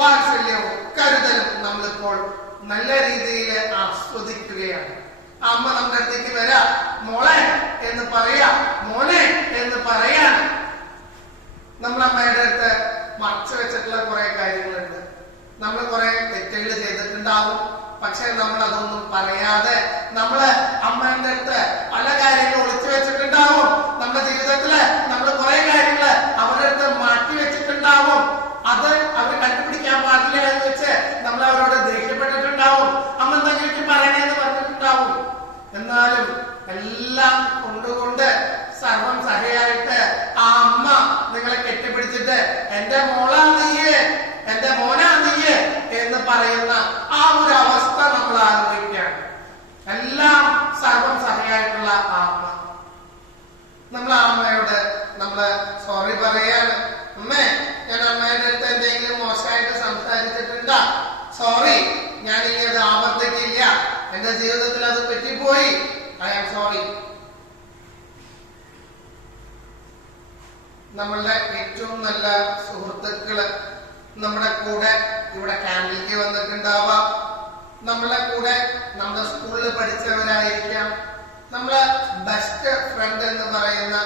വാത്സല്യവും കരുതലും നമ്മളിപ്പോൾ നല്ല രീതിയിൽ ആസ്വദിക്കുകയാണ്. അമ്മ നമ്മുടെ അടുത്തേക്ക് വരാ, മോളെ എന്ന് പറയാ, മോനെ എന്ന് പറയാൻ നമ്മൾ അമ്മയുടെ അടുത്ത് മറച്ചു വെച്ചിട്ടുള്ള കുറെ കാര്യങ്ങളുണ്ട്. നമ്മൾ കുറെ തെറ്റുകൾ ചെയ്തിട്ടുണ്ടാവും. പക്ഷെ നമ്മൾ അതൊന്നും പറയാതെ നമ്മള് അമ്മയുടെ അടുത്ത് പല കാര്യങ്ങളും ഒളിച്ചു വെച്ചിട്ടുണ്ടാവും. നമ്മുടെ ജീവിതത്തില് നമ്മൾ കുറെ കാര്യങ്ങള് അവരുടെ അടുത്ത് മാറ്റി വെച്ചിട്ടുണ്ടാവും. അത് അവർ കണ്ടുപിടിക്കാൻ പാടില്ല എന്ന് വെച്ച് നമ്മൾ അവരോട് ദേഷ്യപ്പെട്ടിട്ടുണ്ടാവും. അമ്മ എന്തെങ്കിലും പറയണേന്ന് പറഞ്ഞിട്ടുണ്ടാവും. എന്നാലും എല്ലാം കൊണ്ടുകൊണ്ട് സർവം സഹയായിട്ട് ആ അമ്മ നിങ്ങളെ കെട്ടിപ്പിടിച്ചിട്ട് എന്റെ മോളാ നീയ്, എന്റെ മോനാ നീയ് എന്ന് പറയുന്ന ആ ഒരു അവസ്ഥ നമ്മൾ ആലോചിക്കുകയാണ്. എല്ലാം സർവം സഹയായിട്ടുള്ള ആ അമ്മ. നമ്മൾ ആ അമ്മയോട് നമ്മള് സോറി പറയാണ്. അമ്മേ, ഞാൻ അമ്മയുടെ അടുത്ത് എന്തെങ്കിലും മോശമായിട്ട് സംസാരിച്ചിട്ടുണ്ടാ? സോറി, ഞാൻ ഇനി അത് ആവർത്തിക്കില്ല. എന്റെ ജീവിതത്തിൽ അത് പറ്റിപ്പോയി. I am sorry. നമ്മളുടെ ഏറ്റവും നല്ല സുഹൃത്തുക്കള് നമ്മുടെ കൂടെ ഇവിടെ ക്യാമ്പിലേക്ക് വന്നിട്ടുണ്ടാവാം. നമ്മളെ കൂടെ നമ്മുടെ സ്കൂളിൽ പഠിച്ചവരായിരിക്കാം. നമ്മളെ ബെസ്റ്റ് ഫ്രണ്ട് എന്ന് പറയുന്ന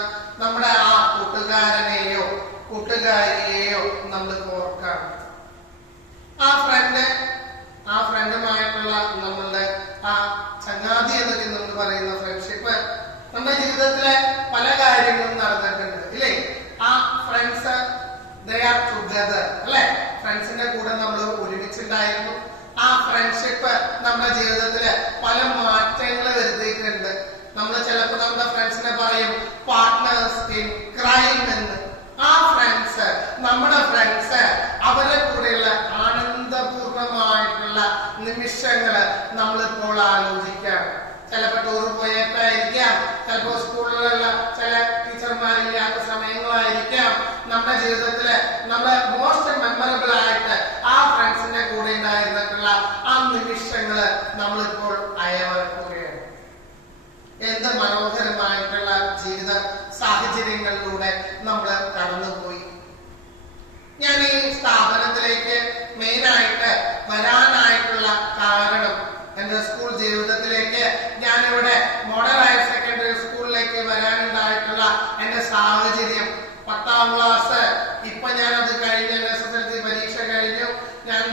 നമ്മുടെ ആ കൂട്ടുകാരനെയോ കൂട്ടുകാരിയെയോ നമ്മൾ ഓർക്കാണ്. ആ ഫ്രണ്ടുമായിട്ടുള്ള നമ്മളുടെ ആ ചങ്ങാതി എന്നൊക്കെ നമ്മൾ പറയുന്ന ഫ്രണ്ട്ഷിപ്പ് നമ്മുടെ ജീവിതത്തിലെ പല കാര്യങ്ങളും നടന്നിട്ടുണ്ട് ഇല്ലേ? ആ ഫ്രണ്ട്സ് ദേ ആർ ടുഗദർ അല്ലെ? ഫ്രണ്ട്സിന്റെ കൂടെ നമ്മൾ ഒരുമിച്ചുണ്ടായിരുന്നു. ആ ഫ്രണ്ട്ഷിപ്പ് നമ്മുടെ ജീവിതത്തില് പല മാറ്റങ്ങൾ വരുത്തിയിട്ടുണ്ട്. നമ്മൾ ചിലപ്പോൾ നമ്മുടെ ഫ്രണ്ട്സിനെ പറയും പാർട്ട്നേഴ്സ് ഇൻ ക്രൈം എന്ന്. ആ ഫ്രണ്ട്സ്, നമ്മുടെ ഫ്രണ്ട്സ്, അവരുടെ കൂടെയുള്ള ആനന്ദപൂർണമായിട്ടുള്ള നിമിഷങ്ങള് നമ്മളിപ്പോൾ ആലോചിക്കാം. ചിലപ്പോൾ ടൂർ പോയിട്ടായിരിക്കാം, ചിലപ്പോൾ സ്കൂളിലുള്ള ചില ടീച്ചർമാരില്ലാത്ത സമയങ്ങളായിരിക്കാം. നമ്മുടെ ജീവിതത്തില് നമ്മളെ മോസ്റ്റ് മെമ്മറബിൾ ആയിട്ട് ആ ഫ്രണ്ട്സിന്റെ കൂടെ ഉണ്ടായിരുന്നിട്ടുള്ള ആ നിമിഷങ്ങള് നമ്മളിപ്പോൾ അയവറക്കുകയാണ്. എന്ത് മനോഹരമായിട്ടുള്ള ജീവിത സാഹചര്യങ്ങളിലൂടെ നമ്മൾ കടന്നുപോയി. ഞാൻ ഈ സ്ഥാപനത്തിലേക്ക് മെയിനായിട്ട് വരാനായിട്ടുള്ള കാരണം, എന്റെ സ്കൂൾ ജീവിതത്തിലേക്ക് ഞാനിവിടെ മോഡൽ ഹയർ സെക്കൻഡറി സ്കൂളിലേക്ക് വരാനുണ്ടായിട്ടുള്ള എന്റെ സാഹചര്യം, 10ാം ക്ലാസ് ഇപ്പൊ ഞാനത് കഴിഞ്ഞ് SSLC പരീക്ഷ കഴിഞ്ഞു. ഞാൻ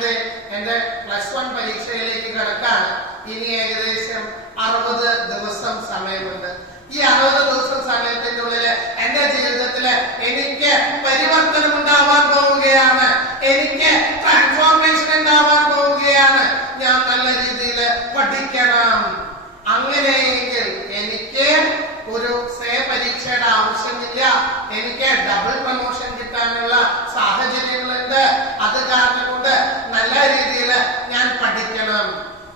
എന്റെ +1 പരീക്ഷയിലേക്ക് കിടക്കാണ്. ഇനി ഏകദേശം 60 ദിവസം സമയമുണ്ട്. ഈ 60 ദിവസം സമയത്തിന്റെ ഉള്ളില് എന്റെ ജീവിതത്തില് എനിക്ക് പരിവർത്തനം ഉണ്ടാവാൻ പോവുകയാണ്. എനിക്ക് ട്രാൻസ്ഫോർമേഷൻ ഉണ്ടാവാൻ പോവുകയാണ്. ഞാൻ നല്ല രീതിയിൽ പഠിക്കണം. അങ്ങനെയെങ്കിൽ എനിക്ക് ഒരു പരീക്ഷയുടെ ആവശ്യമില്ല. എനിക്ക് ഡബിൾ പ്രൊമോഷൻ കിട്ടാനുള്ള സാഹചര്യങ്ങളുണ്ട്. അത് കാരണം കൊണ്ട് നല്ല രീതിയിൽ ഞാൻ പഠിക്കണം.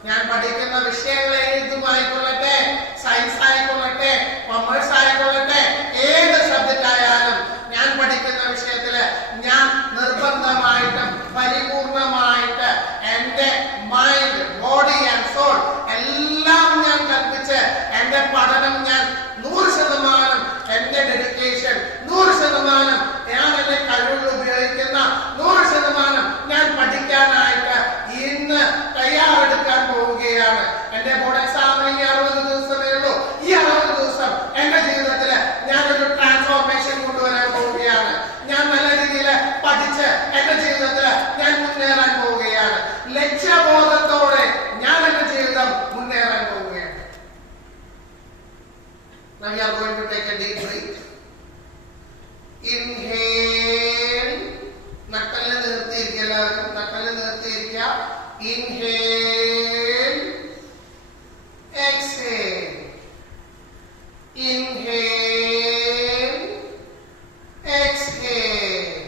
ഞാൻ പഠിക്കുന്ന വിഷയങ്ങൾ ഏതുമായിക്കൊള്ളട്ടെ, സയൻസ് ആയിക്കൊള്ളട്ടെ, കൊമേഴ്സ് ആയിക്കൊള്ളട്ടെ, ഏത് സബ്ജക്റ്റ് ആയാലും ഞാൻ പഠിക്കുന്ന വിഷയത്തില് ഞാൻ നിർബന്ധമായിട്ടും പരിപൂർണമായിട്ട് എന്റെ മൈൻഡ്, ബോഡി ആൻഡ് സോൾ എല്ലാം ഞാൻ കൽപ്പിച്ച് എന്റെ പഠനം ഞാൻ 100% എന്റെ ഡെഡിക്കേഷൻ 100% ഞാൻ എന്റെ കഴിവുകൾ ഉപയോഗിക്കുന്ന 100% ഞാൻ പഠിക്കാനായിട്ട് ഇന്ന് തയ്യാറെടുക്കാൻ പോവുകയാണ്. എന്റെ ബോർഡ് എക്സാമിന് 60 ദിവസമേ ഉള്ളൂ. ഈ 60 ദിവസം എന്റെ ജീവിതത്തില് ഞാനൊരു ട്രാൻസ്ഫോർമേഷൻ കൊണ്ടുവരാൻ പോവുകയാണ്. ഞാൻ നല്ല രീതിയിൽ പഠിച്ച് എന്റെ ജീവിതത്തില് ഞാൻ മുന്നേറാൻ പോവുകയാണ്. ലക്ഷ്യബോധത്തോടെ ഞാൻ എന്റെ ജീവിതം മുന്നേറാൻ പോവുകയാണ്. Now we are going to take a deep breath. Inhale. നട്ടല് നിർത്തിയിരിക്കുക. എല്ലാവരും നട്ടല് നിർത്തിയിരിക്കുക. Inhale. Exhale. Inhale. Exhale.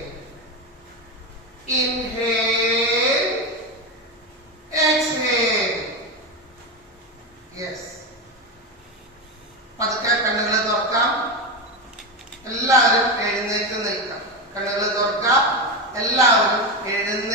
Inhale. Exhale. Yes. പതുക്കെ കണ്ണുകൾ തുറക്കാം. എല്ലാവരും എഴുന്നേറ്റ് നിൽക്കാം. കണ്ണുകൾ തുറക്കാം. എല്ലാവരും എഴുന്നേറ്റ്